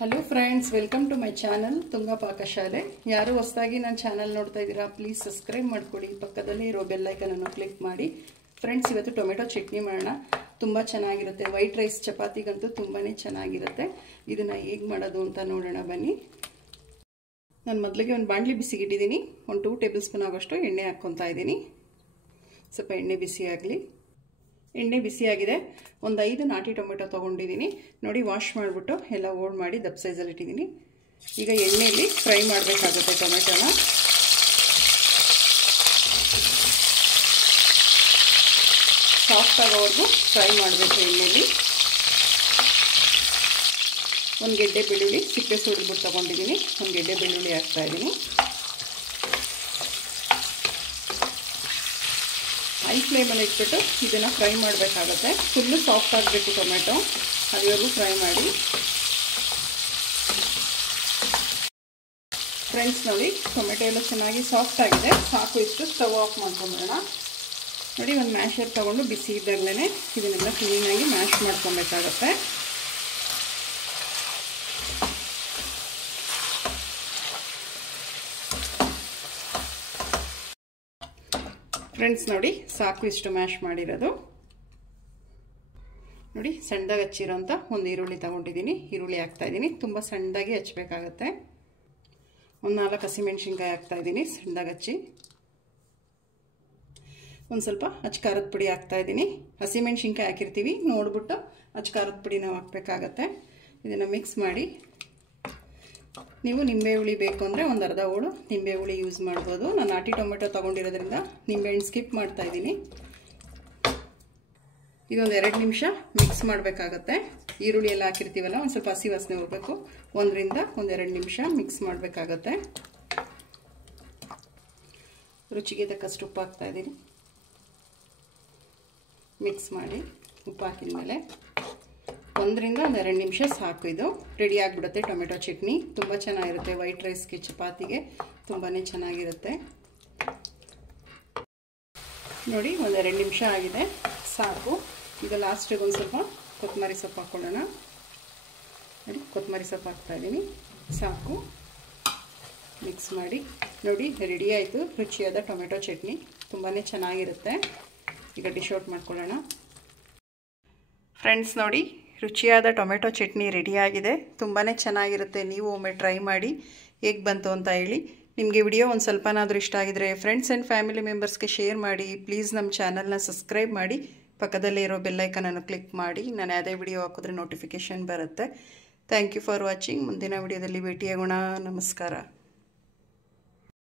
Hello friends, welcome to my channel Tunga ಪಾಕಶಾಲೆ. ಯಾರು ಹೊಸದಾಗಿ ನನ್ನ ಚಾನಲ್ ನೋಡ್ತಾ ಇದ್ದೀರಾ, ಪ್ಲೀಸ್ ಸಬ್ಸ್ಕ್ರೈಬ್ ಮಾಡ್ಕೊಳ್ಳಿ. ಪಕ್ಕದಲ್ಲೇ ಇರೋ ಬೆಲ್ ಐಕನ್ ಅನ್ನು ಕ್ಲಿಕ್ ಮಾಡಿ. ಫ್ರೆಂಡ್ಸ್, ಇವತ್ತು ಟೊಮೆಟೊ ಚಟ್ನಿ ಮಾಡೋಣ. ತುಂಬ ಚೆನ್ನಾಗಿರುತ್ತೆ. ವೈಟ್ ರೈಸ್ ಚಪಾತಿಗಂತೂ ತುಂಬಾ ಚೆನ್ನಾಗಿರುತ್ತೆ. ಇದನ್ನು ಹೇಗೆ ಮಾಡೋದು ಅಂತ ನೋಡೋಣ ಬನ್ನಿ. ನಾನು ಮೊದಲಿಗೆ ಒಂದು ಬಾಣಲಿ ಬಿಸಿಗಿಟ್ಟಿದ್ದೀನಿ. ಒಂದು 2 ಟೇಬಲ್ ಸ್ಪೂನ್ ಆಗೋಷ್ಟು ಎಣ್ಣೆ ಹಾಕ್ಕೊತಾ ಇದ್ದೀನಿ. ಸ್ವಲ್ಪ ಎಣ್ಣೆ ಬಿಸಿ ಆಗಲಿ. ಎಣ್ಣೆ ಬಿಸಿಯಾಗಿದೆ. ಒಂದು 5 ನಾಟಿ ಟೊಮೆಟೊ ತೊಗೊಂಡಿದ್ದೀನಿ. ನೋಡಿ, ವಾಶ್ ಮಾಡಿಬಿಟ್ಟು ಎಲ್ಲ ಓಡ್ ಮಾಡಿ ದಪ್ಪ ಸೈಜಲ್ಲಿ ಇಟ್ಟಿದ್ದೀನಿ. ಈಗ ಎಣ್ಣೆಯಲ್ಲಿ ಫ್ರೈ ಮಾಡಬೇಕಾಗುತ್ತೆ ಟೊಮೆಟೊನ. ಸಾಫ್ಟ್ ಆಗೋವರೆಗೂ ಫ್ರೈ ಮಾಡಬೇಕು ಎಣ್ಣೆಯಲ್ಲಿ. ಒಂದು ಗೆಡ್ಡೆ ಬೆಳ್ಳುಳ್ಳಿ ಸಿಪ್ಪೆ ಸುರಿದ್ಬಿಟ್ಟು ತೊಗೊಂಡಿದ್ದೀನಿ. ಒಂದು ಗೆಡ್ಡೆ ಬೆಳ್ಳುಳ್ಳಿ ಹಾಕ್ತಾಯಿದ್ದೀನಿ. ಹೈ ಫ್ಲೇಮಲ್ಲಿ ಇಟ್ಬಿಟ್ಟು ಇದನ್ನು ಫ್ರೈ ಮಾಡಬೇಕಾಗುತ್ತೆ. ಫುಲ್ಲು ಸಾಫ್ಟ್ ಆಗಬೇಕು ಟೊಮೆಟೊ, ಅಲ್ಲಿವರೆಗೂ ಫ್ರೈ ಮಾಡಿ. ಫ್ರೆಂಡ್ಸ್, ನೋಡಿ ಟೊಮೆಟೊ ಎಲ್ಲ ಚೆನ್ನಾಗಿ ಸಾಫ್ಟ್ ಆಗಿದೆ. ಸಾಕು, ಇಷ್ಟು ಸ್ಟವ್ ಆಫ್ ಮಾಡ್ಕೊಂಬಿಡೋಣ. ನೋಡಿ, ಒಂದು ಮ್ಯಾಶರ್ ತೊಗೊಂಡು ಬಿಸಿ ಇದ್ದಾಗಲೇ ಇದನ್ನೆಲ್ಲ ಕ್ಲೀನಾಗಿ ಮ್ಯಾಶ್ ಮಾಡ್ಕೊಬೇಕಾಗತ್ತೆ. ಫ್ರೆಂಡ್ಸ್, ನೋಡಿ ಸಾಕು ಇಷ್ಟು ಮ್ಯಾಶ್ ಮಾಡಿರೋದು. ನೋಡಿ, ಸಣ್ಣದಾಗಿ ಹಚ್ಚಿರೋಂಥ ಒಂದು ಈರುಳ್ಳಿ ತೊಗೊಂಡಿದ್ದೀನಿ. ಈರುಳ್ಳಿ ಹಾಕ್ತಾಯಿದ್ದೀನಿ. ತುಂಬ ಸಣ್ಣದಾಗಿ ಹಚ್ಚಬೇಕಾಗತ್ತೆ. ಒಂದು 4 ಹಸಿಮೆಣ್ಸಿನ್ಕಾಯಿ ಹಾಕ್ತಾಯಿದ್ದೀನಿ ಸಣ್ಣದಾಗಿ ಹಚ್ಚಿ. ಒಂದು ಸ್ವಲ್ಪ ಖಾರದ ಪುಡಿ ಹಾಕ್ತಾಯಿದ್ದೀನಿ. ಹಸಿಮೆಣ್ಸಿನ್ಕಾಯಿ ಹಾಕಿರ್ತೀವಿ, ನೋಡ್ಬಿಟ್ಟು ಖಾರದ ಪುಡಿ ನಾವು ಹಾಕಬೇಕಾಗತ್ತೆ. ಇದನ್ನು ಮಿಕ್ಸ್ ಮಾಡಿ. ನೀವು ನಿಂಬೆ ಹುಳಿ ಬೇಕು ಅಂದರೆ ಒಂದು ಅರ್ಧ ಹೋಳು ನಿಂಬೆ ಹುಳಿ ಯೂಸ್ ಮಾಡ್ಬೋದು. ನಾನು ನಾಟಿ ಟೊಮೆಟೊ ತೊಗೊಂಡಿರೋದ್ರಿಂದ ನಿಂಬೆಹಣ್ಣು ಸ್ಕಿಪ್ ಮಾಡ್ತಾಯಿದ್ದೀನಿ. ಇದೊಂದು 2 ನಿಮಿಷ ಮಿಕ್ಸ್ ಮಾಡಬೇಕಾಗತ್ತೆ. ಈರುಳ್ಳಿ ಎಲ್ಲ ಹಾಕಿರ್ತೀವಲ್ಲ, ಒಂದು ಸ್ವಲ್ಪ ಹಸಿ ವಾಸನೆ ಹೋಗಬೇಕು. 1 ರಿಂದ 2 ನಿಮಿಷ ಮಿಕ್ಸ್ ಮಾಡಬೇಕಾಗತ್ತೆ. ರುಚಿಗೆ ತಕ್ಕಷ್ಟು ಉಪ್ಪು ಹಾಕ್ತಾಯಿದ್ದೀನಿ. ಮಿಕ್ಸ್ ಮಾಡಿ ಉಪ್ಪು ಹಾಕಿದ ಮೇಲೆ 1 ರಿಂದ 2 ನಿಮಿಷ ಸಾಕು. ಇದು ರೆಡಿ ಆಗಿಬಿಡುತ್ತೆ ಟೊಮೆಟೊ ಚಟ್ನಿ. ತುಂಬ ಚೆನ್ನಾಗಿರುತ್ತೆ. ವೈಟ್ ರೈಸ್ಗೆ, ಚಪಾತಿಗೆ ತುಂಬಾ ಚೆನ್ನಾಗಿರುತ್ತೆ. ನೋಡಿ, 1-2 ನಿಮಿಷ ಆಗಿದೆ, ಸಾಕು. ಈಗ ಲಾಸ್ಟಿಗೆ ಒಂದು ಸ್ವಲ್ಪ ಕೊತ್ತಂಬರಿ ಸೊಪ್ಪು ಹಾಕ್ಕೊಳ್ಳೋಣ. ನೋಡಿ, ಕೊತ್ತಂಬರಿ ಸೊಪ್ಪು ಹಾಕ್ತಾಯಿದ್ದೀನಿ. ಸಾಕು, ಮಿಕ್ಸ್ ಮಾಡಿ. ನೋಡಿ, ರೆಡಿ ಆಯಿತು ರುಚಿಯಾದ ಟೊಮೆಟೊ ಚಟ್ನಿ. ತುಂಬಾ ಚೆನ್ನಾಗಿರುತ್ತೆ. ಈಗ ಡಿಶ್ ಔಟ್ ಮಾಡ್ಕೊಳ್ಳೋಣ. ಫ್ರೆಂಡ್ಸ್, ನೋಡಿ ರುಚಿಯಾದ ಟೊಮೆಟೊ ಚಟ್ನಿ ರೆಡಿಯಾಗಿದೆ. ತುಂಬಾ ಚೆನ್ನಾಗಿರುತ್ತೆ. ನೀವು ಒಮ್ಮೆ ಟ್ರೈ ಮಾಡಿ ಹೇಗೆ ಬಂತು ಅಂತ ಹೇಳಿ. ನಿಮಗೆ ವಿಡಿಯೋ ಒಂದು ಸ್ವಲ್ಪನಾದರೂ ಇಷ್ಟ ಆಗಿದರೆ ಫ್ರೆಂಡ್ಸ್ ಆ್ಯಂಡ್ ಫ್ಯಾಮಿಲಿ ಮೆಂಬರ್ಸ್ಗೆ ಶೇರ್ ಮಾಡಿ. ಪ್ಲೀಸ್ ನಮ್ಮ ಚಾನಲ್ನ ಸಬ್ಸ್ಕ್ರೈಬ್ ಮಾಡಿ. ಪಕ್ಕದಲ್ಲೇ ಇರೋ ಬೆಲ್ಲೈಕನನ್ನು ಕ್ಲಿಕ್ ಮಾಡಿ. ನಾನು ಯಾವುದೇ ವಿಡಿಯೋ ಹಾಕಿದ್ರೆ ನೋಟಿಫಿಕೇಷನ್ ಬರುತ್ತೆ. Thank you for watching. ಮುಂದಿನ ವಿಡಿಯೋದಲ್ಲಿ ಭೇಟಿಯಾಗೋಣ. ನಮಸ್ಕಾರ.